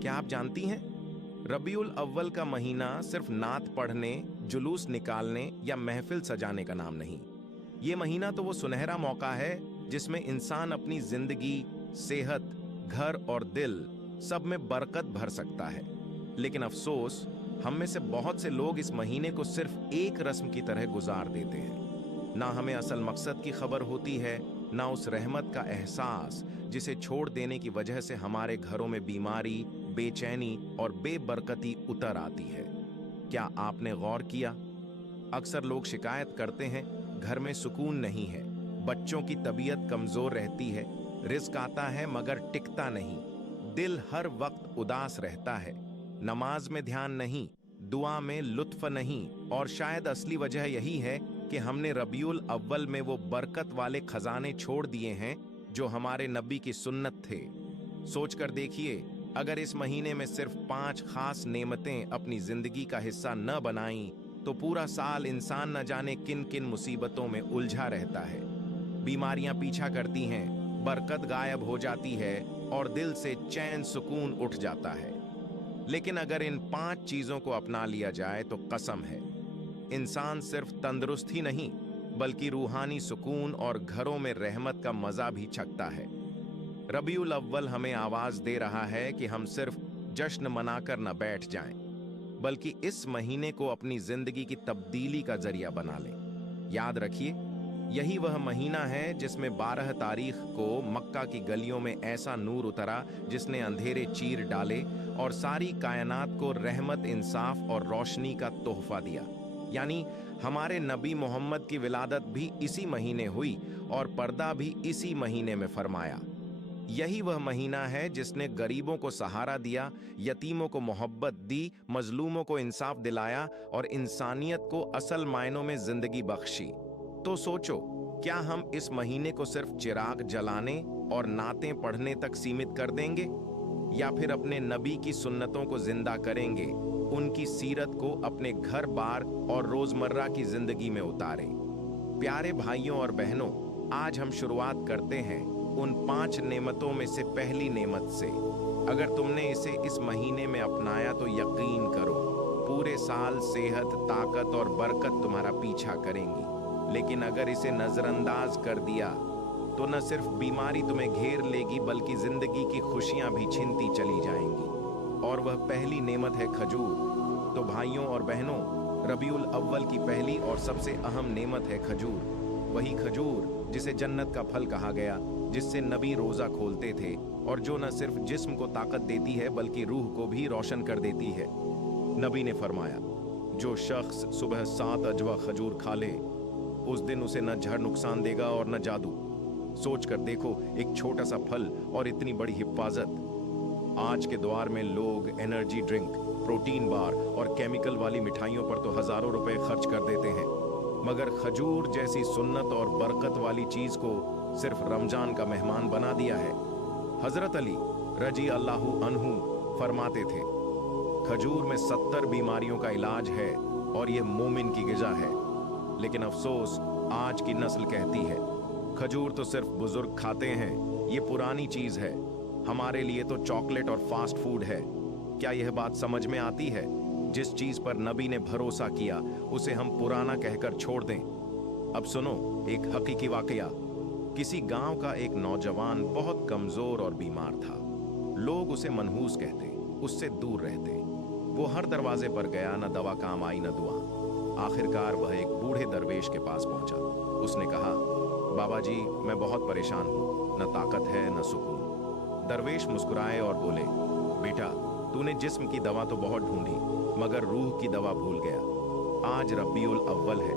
क्या आप जानती हैं, रबीउल अव्वल का महीना सिर्फ नात पढ़ने, जुलूस निकालने या महफिल सजाने का नाम नहीं। ये महीना तो वो सुनहरा मौका है जिसमें इंसान अपनी जिंदगी, सेहत, घर और दिल सब में बरकत भर सकता है। लेकिन अफसोस, हम में से बहुत से लोग इस महीने को सिर्फ एक रस्म की तरह गुजार देते हैं। ना हमें असल मकसद की खबर होती है, ना उस रहमत का एहसास जिसे छोड़ देने की वजह से हमारे घरों में बीमारी, बेचैनी और बेबरकती उतर आती है। क्या आपने गौर किया? अक्सर लोग शिकायत करते हैं, घर में सुकून नहीं है, बच्चों की तबीयत कमजोर रहती है, रिस्क आता है मगर टिकता नहीं, दिल हर वक्त उदास रहता है, नमाज में ध्यान नहीं, दुआ में लुत्फ नहीं, और शायद असली वजह यही है कि हमने रबीउल अव्वल में वो बरकत वाले खजाने छोड़ दिए हैं जो हमारे नबी की सुन्नत थे। सोचकर देखिए, अगर इस महीने में सिर्फ 5 खास नेमतें अपनी जिंदगी का हिस्सा न बनाई तो पूरा साल इंसान न जाने किन किन मुसीबतों में उलझा रहता है। बीमारियां पीछा करती हैं, बरकत गायब हो जाती है और दिल से चैन सुकून उठ जाता है। लेकिन अगर इन 5 चीजों को अपना लिया जाए तो कसम है, इंसान सिर्फ तंदुरुस्त ही नहीं बल्कि रूहानी सुकून और घरों में रहमत का मजा भी चखता है। रबीउल अव्वल हमें आवाज दे रहा है कि हम सिर्फ जश्न मनाकर न बैठ जाएं, बल्कि इस महीने को अपनी जिंदगी की तब्दीली का जरिया बना लें। याद रखिए, यही वह महीना है जिसमें 12 तारीख को मक्का की गलियों में ऐसा नूर उतरा जिसने अंधेरे चीर डाले और सारी कायनात को रहमत, इंसाफ और रोशनी का तोहफा दिया। यानी हमारे नबी मोहम्मद की विलादत भी इसी महीने हुई और पर्दा भी इसी महीने में फरमाया। यही वह महीना है जिसने गरीबों को सहारा दिया, यतीमों को मोहब्बत दी, मजलूमों को इंसाफ दिलाया और इंसानियत को असल मायनों में जिंदगी बख्शी। तो सोचो, क्या हम इस महीने को सिर्फ चिराग जलाने और नातें पढ़ने तक सीमित कर देंगे, या फिर अपने नबी की सुन्नतों को जिंदा करेंगे, उनकी सीरत को अपने घर बार और रोजमर्रा की जिंदगी में उतारें? प्यारे भाइयों और बहनों, आज हम शुरुआत करते हैं उन 5 नेमतों में से पहली नेमत से। अगर तुमने इसे इस महीने में अपनाया तो यकीन करो, पूरे साल सेहत, ताकत और बरकत तुम्हारा पीछा करेंगी। लेकिन अगर इसे नजरअंदाज कर दिया तो न सिर्फ बीमारी तुम्हें घेर लेगी बल्कि जिंदगी की खुशियां भी छिनती चली जाएंगी। और वह पहली नेमत है खजूर। तो भाइयों और बहनों, रबीउल अव्वल की पहली और सबसे अहम नेमत है खजूर। वही खजूर जिसे जन्नत का फल कहा गया, जिससे नबी रोजा खोलते थे और जो न सिर्फ जिस्म को ताकत देती है बल्कि रूह को भी रोशन कर देती है। नबी ने फरमाया, जो शख्स सुबह 7 अजवा खजूर खा ले, उस दिन उसे न झड़ नुकसान देगा और न जादू। सोच कर देखो, एक छोटा सा फल और इतनी बड़ी हिफाजत। आज के दौर में लोग एनर्जी ड्रिंक, प्रोटीन बार और केमिकल वाली मिठाइयों पर तो हजारों रुपए खर्च कर देते हैं, मगर खजूर जैसी सुन्नत और बरकत वाली चीज को सिर्फ रमजान का मेहमान बना दिया है। हजरत अली रजी अल्लाहु अन्हु फरमाते थे, खजूर में 70 बीमारियों का इलाज है और यह मोमिन की गिजा है। लेकिन अफसोस, आज की नस्ल कहती है, खजूर तो सिर्फ बुजुर्ग खाते हैं, ये पुरानी चीज है, हमारे लिए तो चॉकलेट और फास्ट फूड है। क्या यह बात समझ में आती है? जिस चीज पर नबी ने भरोसा किया उसे हम पुराना कहकर छोड़ दें। अब सुनो एक हकीकी वाकया। किसी गांव का एक नौजवान बहुत कमजोर और बीमार था। लोग उसे मनहूस कहते, उससे दूर रहते। वो हर दरवाजे पर गया, न दवा काम आई न दुआ। आखिरकार वह एक बूढ़े दरवेश के पास पहुंचा। उसने कहा, बाबा जी, मैं बहुत परेशान हूं, न ताकत है न सुकून। दरवेश मुस्कुराए और बोले, बेटा, तूने जिस्म की दवा तो बहुत ढूंढी मगर रूह की दवा भूल गया। आज रबीउल अव्वल है,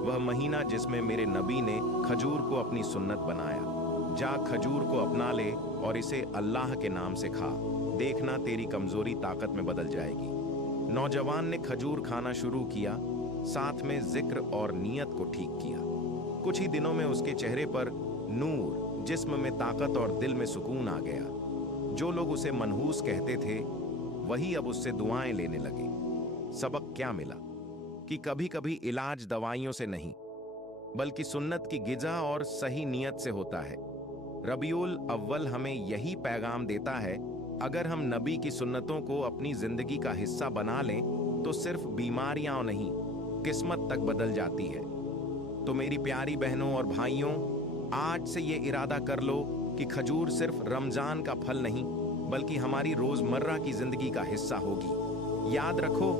वह महीना जिसमें मेरे नबी ने खजूर को अपनी सुन्नत बनाया। जा खजूर को अपना ले और इसे अल्लाह के नाम से खा, देखना तेरी कमजोरी ताकत में बदल जाएगी। नौजवान ने खजूर खाना शुरू किया, साथ में जिक्र और नियत को ठीक किया। कुछ ही दिनों में उसके चेहरे पर नूर, जिस्म में ताकत और दिल में सुकून आ गया। जो लोग उसे मनहूस कहते थे वही अब उससे दुआएं लेने लगे। सबक क्या मिला? कि कभी कभी इलाज दवाइयों से नहीं बल्कि सुन्नत की गिजा और सही नियत से होता है। रबीउल अव्वल हमें यही पैगाम देता है अगर हम नबी की सुन्नतों को अपनी जिंदगी का हिस्सा बना लें तो सिर्फ बीमारियां नहीं, किस्मत तक बदल जाती है। तो मेरी प्यारी बहनों और भाइयों, आज से ये इरादा कर लो कि खजूर सिर्फ रमजान का फल नहीं बल्कि हमारी रोजमर्रा की जिंदगी का हिस्सा होगी। याद रखो,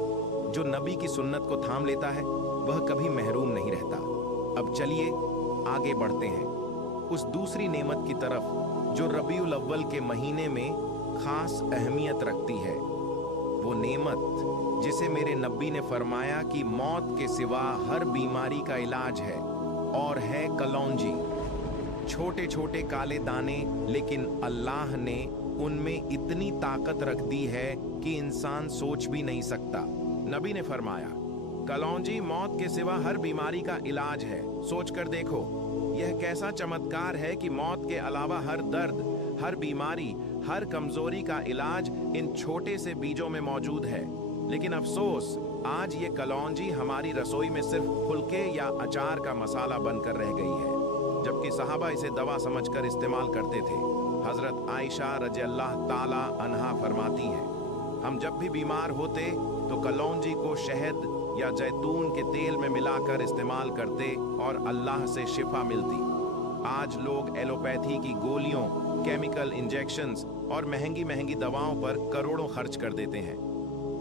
जो नबी की सुन्नत को थाम लेता है वह कभी महरूम नहीं रहता। अब चलिए आगे बढ़ते हैं उस दूसरी नेमत की तरफ जो रबीउल अव्वल के महीने में खास अहमियत रखती है। वो नेमत जिसे मेरे नबी ने फरमाया कि मौत के सिवा हर बीमारी का इलाज है, और है कलौंजी। छोटे छोटे काले दाने, लेकिन अल्लाह ने उनमें इतनी ताकत रख दी है कि इंसान सोच भी नहीं सकता। नबी ने फरमाया, कलौंजी मौत के सिवा हर बीमारी का इलाज है। सोच कर देखो, यह कैसा चमत्कार है कि मौत के अलावा हर दर्द, हर बीमारी, हर कमजोरी का इलाज इन छोटे से बीजों में मौजूद है। लेकिन अफसोस, आज ये कलौंजी हमारी रसोई में सिर्फ फुलके या अचार का मसाला बनकर रह गई है, जबकि सहाबा इसे दवा समझकर इस्तेमाल करते थे। हजरत आयशा रज़ियल्लाहु ताला अन्हा फरमाती हैं, हम जब भी बीमार होते तो कलौंजी को शहद या जैतून के तेल में मिलाकर इस्तेमाल करते और अल्लाह से शिफा मिलती। आज लोग एलोपैथी की गोलियों, केमिकल इंजेक्शंस और महंगी महंगी दवाओं पर करोड़ों खर्च कर देते हैं,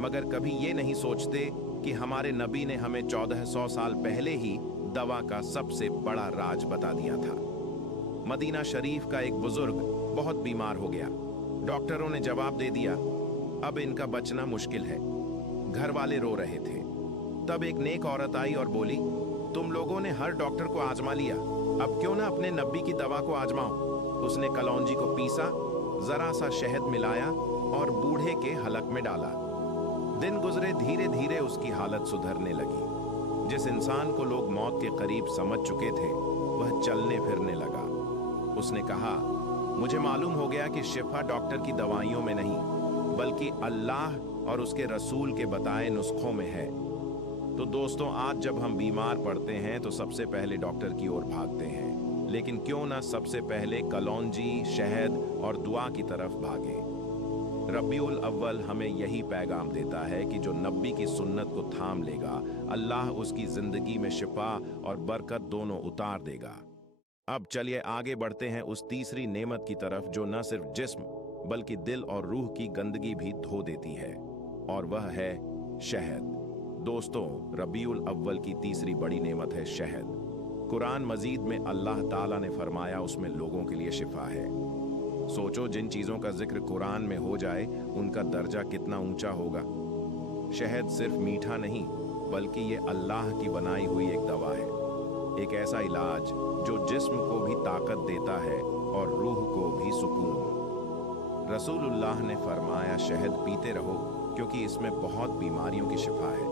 मगर कभी ये नहीं सोचते कि हमारे नबी ने हमें 1400 साल पहले ही दवा का सबसे बड़ा राज बता दिया था। मदीना शरीफ का एक बुजुर्ग बहुत बीमार हो गया। डॉक्टरों ने जवाब दे दिया, अब इनका बचना मुश्किल है। घर वाले रो रहे थे। तब एक नेक औरत आई और बोली, तुम लोगों ने हर डॉक्टर को आजमा लिया, अब क्यों ना अपने नबी की दवा को आजमाओ। उसने कलौंजी को पीसा, जरा सा शहद मिलाया और बूढ़े के हलक में डाला। दिन गुजरे, धीरे धीरे उसकी हालत सुधरने लगी। जिस इंसान को लोग मौत के करीब समझ चुके थे वह चलने फिरने लगा। उसने कहा, मुझे मालूम हो गया कि शिफा डॉक्टर की दवाइयों में नहीं बल्कि अल्लाह और उसके रसूल के बताए नुस्खों में है। तो दोस्तों, आज जब हम बीमार पड़ते हैं तो सबसे पहले डॉक्टर की ओर भागते हैं, लेकिन क्यों ना सबसे पहले कलौंजी, शहद और दुआ की तरफ भागें। रबीउल अव्वल हमें यही पैगाम देता है कि जो नबी की सुन्नत को थाम लेगा, अल्लाह उसकी जिंदगी में शिफा और बरकत दोनों उतार देगा। अब चलिए आगे बढ़ते हैं उस तीसरी नेमत की तरफ जो न सिर्फ जिस्म बल्कि दिल और रूह की गंदगी भी धो देती है, और वह है शहद। दोस्तों, रबीउल अव्वल की तीसरी बड़ी नेमत है शहद। कुरान मजीद में अल्लाह ताला ने फरमाया उसमें लोगों के लिए शिफा है। सोचो, जिन चीजों का जिक्र कुरान में हो जाए उनका दर्जा कितना ऊंचा होगा। शहद सिर्फ मीठा नहीं बल्कि ये अल्लाह की बनाई हुई एक दवा है, एक ऐसा इलाज जो जिस्म को भी ताकत देता है और रूह को भी सुकून। रसूलुल्लाह ने फरमाया, शहद पीते रहो क्योंकि इसमें बहुत बीमारियों की शिफा है।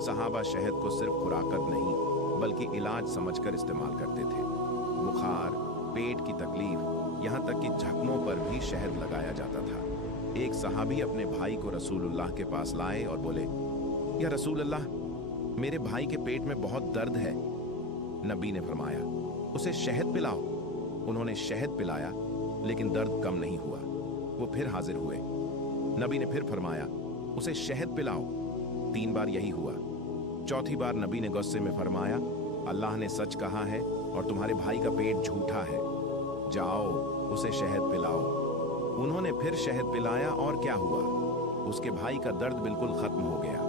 सहाबा शहद को सिर्फ खुराकत नहीं बल्कि इलाज समझकर इस्तेमाल करते थे। बुखार, पेट की तकलीफ, यहाँ तक कि जख्मों पर भी शहद लगाया जाता था। एक सहाबी अपने भाई को रसूलुल्लाह के पास लाए और बोले, या रसूलुल्लाह, मेरे भाई के पेट में बहुत दर्द है। नबी ने फरमाया, उसे शहद पिलाओ। उन्होंने शहद पिलाया लेकिन दर्द कम नहीं हुआ। वो फिर हाजिर हुए। नबी ने फिर फरमाया, उसे शहद पिलाओ। 3 बार यही हुआ। चौथी बार नबी ने गुस्से में फरमाया, अल्लाह ने सच कहा है और तुम्हारे भाई का पेट झूठा है, जाओ उसे शहद पिलाओ। उन्होंने फिर शहद पिलाया और क्या हुआ? उसके भाई का दर्द बिल्कुल खत्म हो गया।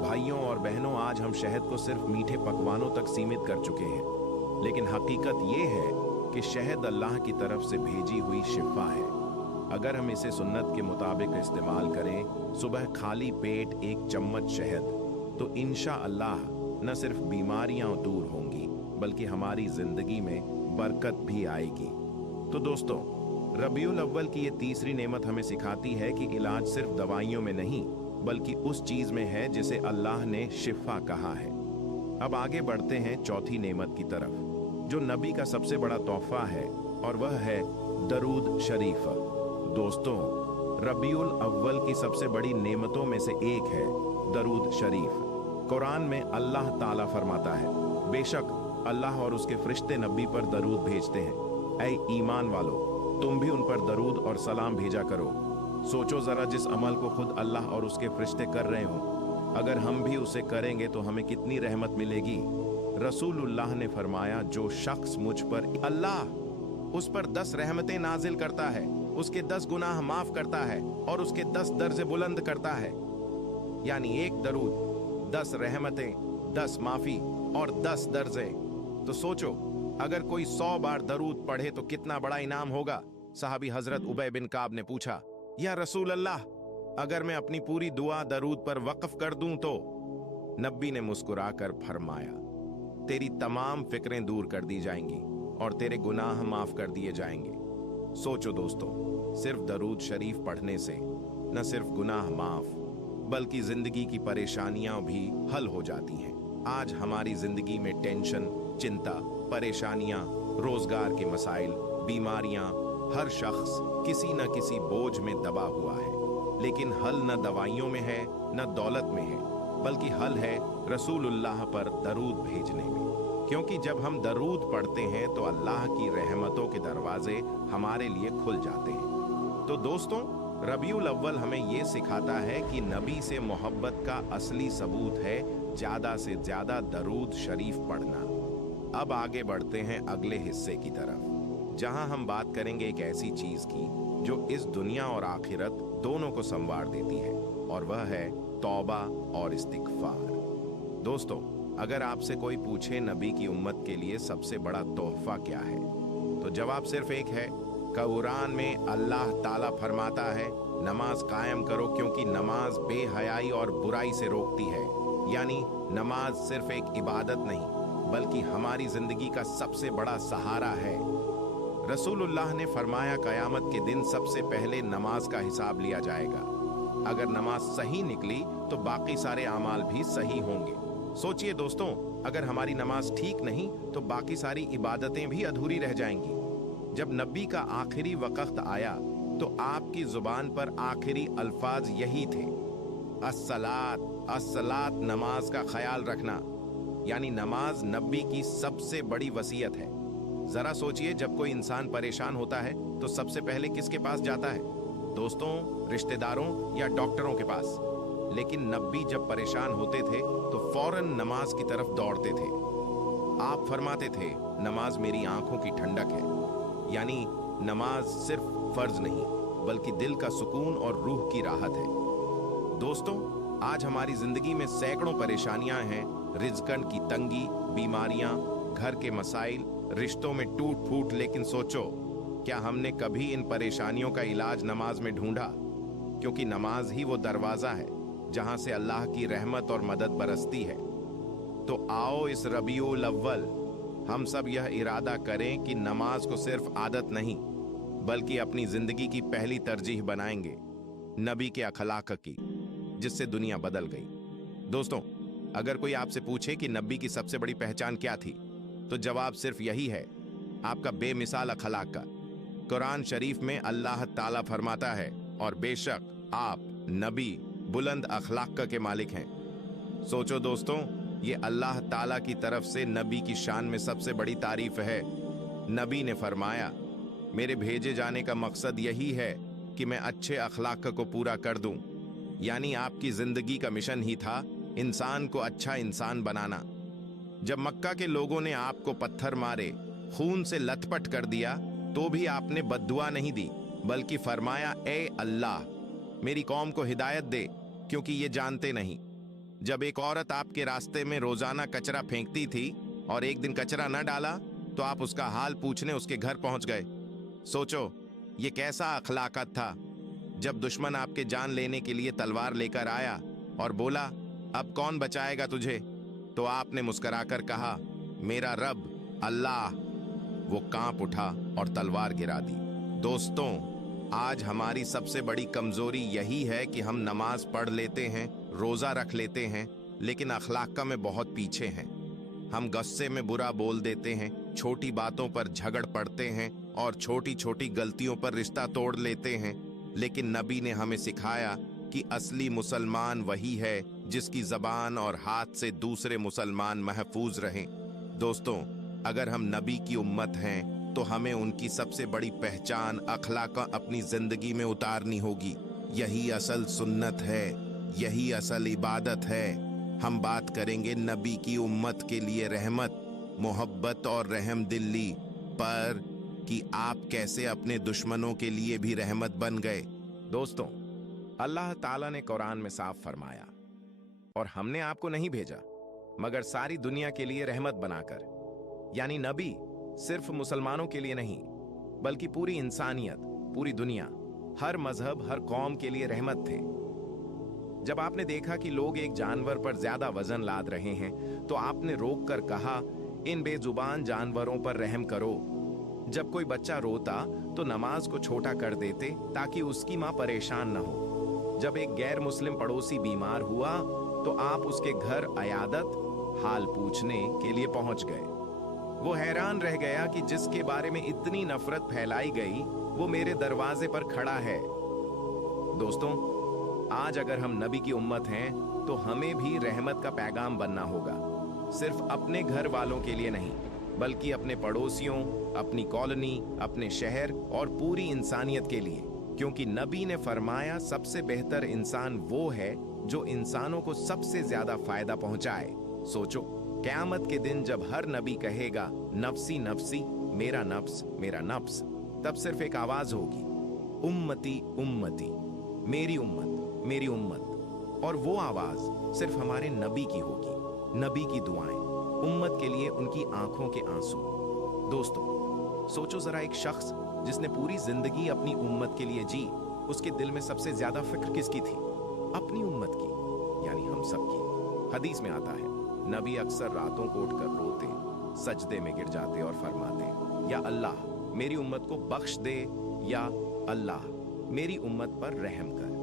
भाइयों और बहनों, आज हम शहद को सिर्फ मीठे पकवानों तक सीमित कर चुके हैं, लेकिन हकीकत ये है कि शहद अल्लाह की तरफ से भेजी हुई शिफा है। अगर हम इसे सुन्नत के मुताबिक इस्तेमाल करें, सुबह खाली पेट 1 चम्मच शहद, तो इंशाअल्लाह न सिर्फ बीमारियां दूर होंगी बल्कि हमारी जिंदगी में बरकत भी आएगी। तो दोस्तों, रबीउल अव्वल की ये तीसरी नेमत हमें सिखाती है कि इलाज सिर्फ दवाइयों में नहीं बल्कि उस चीज में है जिसे अल्लाह ने शिफा कहा है। अब आगे बढ़ते हैं चौथी नेमत की तरफ जो नबी का सबसे बड़ा तोहफा है, और वह है दरूद शरीफ। दोस्तों, रबीउल अव्वल की सबसे बड़ी नेमतों में से एक है दरूद शरीफ। कुरान में अल्लाह ताला फरमाता है, बेशक अल्लाह और उसके फरिश्ते नबी पर दरूद भेजते हैं। ऐ ईमान वालो, तुम भी उन पर दरूद और सलाम भेजा करो। सोचो जरा, जिस अमल को खुद अल्लाह और उसके फरिश्ते कर रहे हों, अगर हम भी उसे करेंगे तो हमें कितनी रहमत मिलेगी। रसूलुल्लाह ने फरमाया, जो शख्स मुझ पर, अल्लाह उस पर 10 रहमतें नाजिल करता है, उसके 10 गुनाह माफ करता है और उसके 10 दर्जे बुलंद करता है। यानी एक दरूद 10 रहमतें, 10 माफी और 10 दर्जे। तो सोचो, अगर कोई 100 बार दरूद पढ़े तो कितना बड़ा इनाम होगा। साहबी हजरत उबय बिन काब ने पूछा, या रसूल अल्लाह, अगर मैं अपनी पूरी दुआ दरूद पर वक्फ कर दूं तो? नबी ने मुस्कुराकर फरमाया, तेरी तमाम फिक्रें दूर कर दी जाएंगी और तेरे गुनाह माफ कर दिए जाएंगे। सोचो दोस्तों, सिर्फ दरूद शरीफ पढ़ने से न सिर्फ गुनाह माफ बल्कि जिंदगी की परेशानियां भी हल हो जाती हैं। आज हमारी जिंदगी में टेंशन, चिंता, परेशानियां, रोजगार के मसाइल, बीमारियां, हर शख्स किसी न किसी बोझ में दबा हुआ है। लेकिन हल न दवाइयों में है न दौलत में है, बल्कि हल है रसूलुल्लाह पर दरूद भेजने में। क्योंकि जब हम दरूद पढ़ते हैं तो अल्लाह की रहमतों के दरवाजे हमारे लिए खुल जाते हैं। तो दोस्तों, रबीउल अव्वल हमें ये सिखाता है कि नबी से मोहब्बत का असली सबूत है ज्यादा से ज्यादा दरूद शरीफ पढ़ना। अब आगे बढ़ते हैं अगले हिस्से की तरफ, जहां हम बात करेंगे एक ऐसी चीज की जो इस दुनिया और आखिरत दोनों को संवार देती है, और वह है तौबा और इस्तिगफार। दोस्तों, अगर आपसे कोई पूछे नबी की उम्मत के लिए सबसे बड़ा तोहफा क्या है, तो जवाब सिर्फ एक है। कुरान में अल्लाह ताला फरमाता है, नमाज कायम करो क्योंकि नमाज बेहयाई और बुराई से रोकती है। यानी नमाज सिर्फ एक इबादत नहीं बल्कि हमारी जिंदगी का सबसे बड़ा सहारा है। रसूलुल्लाह ने फरमाया, कयामत के दिन सबसे पहले नमाज का हिसाब लिया जाएगा। अगर नमाज सही निकली तो बाकी सारे अमाल भी सही होंगे। सोचिए दोस्तों, अगर हमारी नमाज ठीक नहीं तो बाकी सारी इबादतें भी अधूरी रह जाएंगी। जब नबी का आखिरी वक्त आया तो आपकी जुबान पर आखिरी अल्फाज यही थे, अस्सलात अस्सलात, नमाज का ख्याल रखना। यानी नमाज नबी की सबसे बड़ी वसीयत है। जरा सोचिए, जब कोई इंसान परेशान होता है तो सबसे पहले किसके पास जाता है? दोस्तों, रिश्तेदारों या डॉक्टरों के पास। लेकिन नबी जब परेशान होते थे तो फौरन नमाज की तरफ दौड़ते थे। आप फरमाते थे, नमाज मेरी आंखों की ठंडक है। यानी नमाज सिर्फ फर्ज नहीं बल्कि दिल का सुकून और रूह की राहत है। दोस्तों, आज हमारी जिंदगी में सैकड़ों परेशानियां हैं, रिज़्क़न की तंगी, बीमारियां, घर के मसाइल, रिश्तों में टूट फूट। लेकिन सोचो, क्या हमने कभी इन परेशानियों का इलाज नमाज में ढूंढा? क्योंकि नमाज ही वो दरवाजा है जहां से अल्लाह की रहमत और मदद बरसती है। तो आओ इस रबीउल अव्वल हम सब यह इरादा करें कि नमाज को सिर्फ आदत नहीं बल्कि अपनी जिंदगी की पहली तरजीह बनाएंगे, नबी के अखलाक की, जिससे दुनिया बदल गई। दोस्तों, अगर कोई आपसे पूछे कि नबी की सबसे बड़ी पहचान क्या थी, तो जवाब सिर्फ यही है, आपका बेमिसाल अखलाक का। कुरान शरीफ में अल्लाह ताला फरमाता है, और बेशक आप नबी बुलंद अखलाक के मालिक हैं। सोचो दोस्तों, ये अल्लाह ताला की तरफ से नबी की शान में सबसे बड़ी तारीफ है। नबी ने फरमाया, मेरे भेजे जाने का मकसद यही है कि मैं अच्छे अखलाक को पूरा कर दूं। यानी आपकी जिंदगी का मिशन ही था इंसान को अच्छा इंसान बनाना। जब मक्का के लोगों ने आपको पत्थर मारे, खून से लथपथ कर दिया, तो भी आपने बद्दुआ नहीं दी बल्कि फरमाया, ए अल्लाह, मेरी कौम को हिदायत दे क्योंकि ये जानते नहीं। जब एक औरत आपके रास्ते में रोजाना कचरा फेंकती थी और एक दिन कचरा न डाला तो आप उसका हाल पूछने उसके घर पहुंच गए। सोचो, ये कैसा अखलाकत था। जब दुश्मन आपके जान लेने के लिए तलवार लेकर आया और बोला, अब कौन बचाएगा तुझे, तो आपने मुस्कुराकर कहा, मेरा रब अल्लाह। वो कांप उठा और तलवार गिरा दी। दोस्तों, आज हमारी सबसे बड़ी कमजोरी यही है कि हम नमाज पढ़ लेते हैं, रोजा रख लेते हैं, लेकिन अखलाक में बहुत पीछे हैं। हम गुस्से में बुरा बोल देते हैं, छोटी बातों पर झगड़ पड़ते हैं और छोटी छोटी गलतियों पर रिश्ता तोड़ लेते हैं। लेकिन नबी ने हमें सिखाया कि असली मुसलमान वही है जिसकी जबान और हाथ से दूसरे मुसलमान महफूज रहें। दोस्तों, अगर हम नबी की उम्मत हैं तो हमें उनकी सबसे बड़ी पहचान अखलाक अपनी जिंदगी में उतारनी होगी। यही असल सुन्नत है, यही असल इबादत है। हम बात करेंगे नबी की उम्मत के लिए रहमत, मोहब्बत और रहम दिली पर कि आप कैसे अपने दुश्मनों के लिए भी रहमत बन गए। दोस्तों, अल्लाह ताला ने कुरान में साफ फरमाया, और हमने आपको नहीं भेजा मगर सारी दुनिया के लिए रहमत बनाकर। यानी नबी सिर्फ मुसलमानों के लिए नहीं, बल्कि पूरी इंसानियत, पूरी दुनिया, हर मजहब, हर कौम के लिए रहमत थे। जब आपने देखा कि लोग एक जानवर पर ज्यादा वजन लाद रहे हैं, तो आपने रोक कर कहा, इन बेजुबान जानवरों पर रहम करो। जब कोई बच्चा रोता तो नमाज को छोटा कर देते ताकि उसकी मां परेशान न हो। जब एक गैर मुस्लिम पड़ोसी बीमार हुआ तो आप उसके घर अयादत, हाल पूछने के लिए पहुंच गए। वो हैरान रह गया कि जिसके बारे में इतनी नफरत फैलाई गई वो मेरे दरवाजे पर खड़ा है। दोस्तों, आज अगर हम नबी की उम्मत हैं तो हमें भी रहमत का पैगाम बनना होगा, सिर्फ अपने घर वालों के लिए नहीं, बल्कि अपने पड़ोसियों, अपनी कॉलोनी, अपने शहर और पूरी इंसानियत के लिए। क्योंकि नबी ने फरमाया, सबसे बेहतर इंसान वो है जो इंसानों को सबसे ज्यादा फायदा पहुंचाए। सोचो, क़यामत के दिन जब हर नबी कहेगा नफ्सी नफ्सी, मेरा नफ्स मेरा नफ्स, तब सिर्फ एक आवाज होगी, उम्मती उम्मती, मेरी उम्मत मेरी उम्मत। और वो आवाज सिर्फ हमारे नबी की होगी, नबी की दुआएं, उम्मत के लिए उनकी आंखों के आंसू। दोस्तों, सोचो जरा, एक शख्स जिसने पूरी जिंदगी अपनी उम्मत के लिए जी, उसके दिल में सबसे ज्यादा फिक्र किसकी थी? अपनी उम्मत की, यानी हम सब की। हदीस में आता है, नबी अक्सर रातों को उठकर रोते, सजदे में गिर जाते और फरमाते, या अल्लाह मेरी उम्मत को बख्श दे, या अल्लाह मेरी उम्मत पर रहम कर।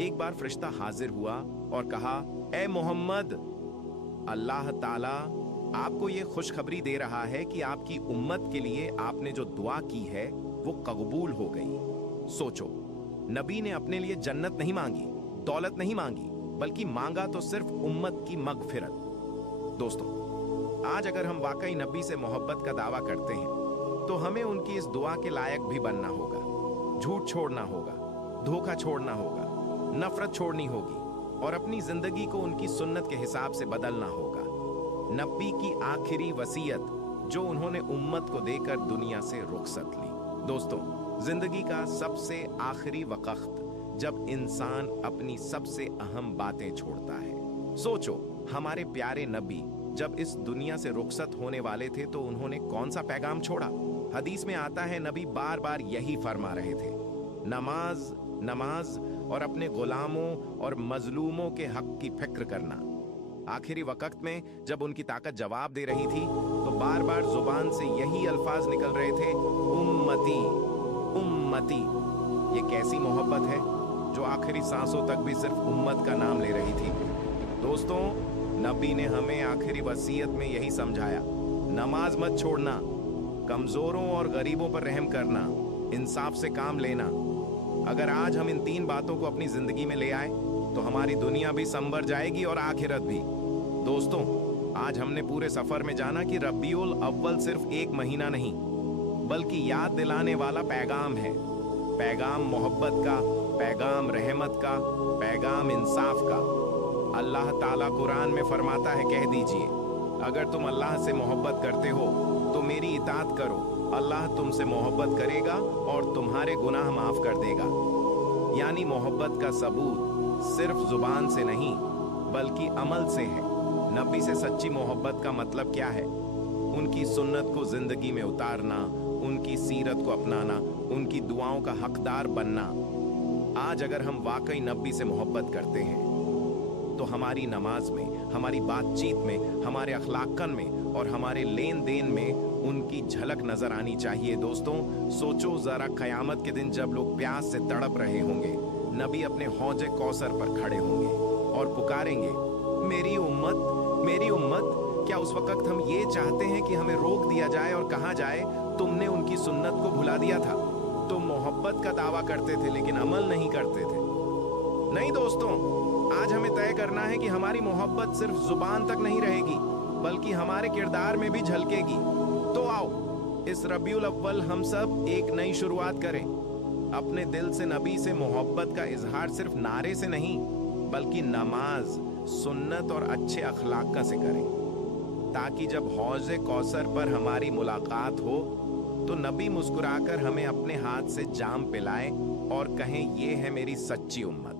एक बार फरिश्ता हाजिर हुआ और कहा, ए मोहम्मद, अल्लाह ताला आपको ये खुशखबरी दे रहा है कि आपकी उम्मत के लिए आपने जो दुआ की है वो कबूल हो गई। सोचो, नबी ने अपने लिए जन्नत नहीं मांगी, दौलत नहीं मांगी, बल्कि मांगा तो सिर्फ उम्मत की मगफिरत। दोस्तों, आज अगर हम वाकई नबी से मोहब्बत का दावा करते हैं तो हमें उनकी इस दुआ के लायक भी बनना होगा। झूठ छोड़ना होगा, धोखा छोड़ना होगा, नफरत छोड़नी होगी और अपनी जिंदगी को उनकी सुन्नत के हिसाब से बदलना होगा। नबी की आखिरी वसीयत जो उन्होंने उम्मत को देकर दुनिया से रुखसत ली। दोस्तों, जिंदगी का सबसे आखिरी वक्त जब इंसान अपनी सबसे अहम बातें छोड़ता है। सोचो, हमारे प्यारे नबी जब इस दुनिया से रुखसत होने वाले थे तो उन्होंने कौन सा पैगाम छोड़ा? हदीस में आता है, नबी बार बार यही फरमा रहे थे, नमाज नमाज और अपने गुलामों और मजलूमों के हक की फिक्र करना। आखिरी वक्त में जब उनकी ताकत जवाब दे रही थी तो बार बार जुबान से यही अल्फाज निकल रहे थे, उम्मती उम्मती। ये कैसी मोहब्बत है जो आखिरी सांसों तक भी सिर्फ उम्मत का नाम ले रही थी। दोस्तों, नबी ने हमें आखिरी वसीयत में यही समझाया, नमाज मत छोड़ना, कमजोरों और गरीबों पर रहम करना, इंसाफ से काम लेना। अगर आज हम इन तीन बातों को अपनी जिंदगी में ले आए तो हमारी दुनिया भी संवर जाएगी और आखिरत भी। दोस्तों, आज हमने पूरे सफर में जाना कि रबीउल अव्वल सिर्फ एक महीना नहीं, बल्कि याद दिलाने वाला पैगाम है। पैगाम मोहब्बत का, पैगाम रहमत का, पैगाम इंसाफ का। अल्लाह ताला कुरान में फरमाता है, कह दीजिए, अगर तुम अल्लाह से मोहब्बत करते हो तो मेरी इताअत करो, अल्लाह तुमसे मोहब्बत करेगा और तुम्हारे गुनाह माफ कर देगा। यानी मोहब्बत का सबूत सिर्फ जुबान से नहीं बल्कि अमल से है। नबी से सच्ची मोहब्बत का मतलब क्या है? उनकी सुन्नत को जिंदगी में उतारना, उनकी सीरत को अपनाना, उनकी दुआओं का हकदार बनना। आज अगर हम वाकई नबी से मोहब्बत करते हैं तो हमारी नमाज में, हमारी बातचीत में, हमारे अखलाकन में और हमारे लेन देन में उनकी झलक नजर आनी चाहिए। दोस्तों, सोचो जरा, क़यामत के दिन जब लोग प्यास से तड़प रहे होंगे, नबी अपने हौजे कौसर पर खड़े होंगे और पुकारेंगे, मेरी उम्मत मेरी उम्मत। क्या उस वक्त हम ये चाहते हैं कि हमें रोक दिया जाए और कहा जाए, तुमने उनकी सुन्नत को भुला दिया था, तुम मोहब्बत का दावा करते थे लेकिन अमल नहीं करते थे? नहीं दोस्तों, आज हमें तय करना है कि हमारी मोहब्बत सिर्फ जुबान तक नहीं रहेगी बल्कि हमारे किरदार में भी झलकेगी। तो आओ, इस रबीउल अव्वल हम सब एक नई शुरुआत करें। اپنے دل سے نبی سے محبت کا اظہار صرف نعرے سے نہیں بلکہ نماز، سنت اور اچھے اخلاق کا سے کریں، تاکہ جب حوض کوثر پر ہماری ملاقات ہو تو نبی مسکرا کر ہمیں اپنے ہاتھ سے جام پلائے اور کہیں یہ ہے میری سچی امت۔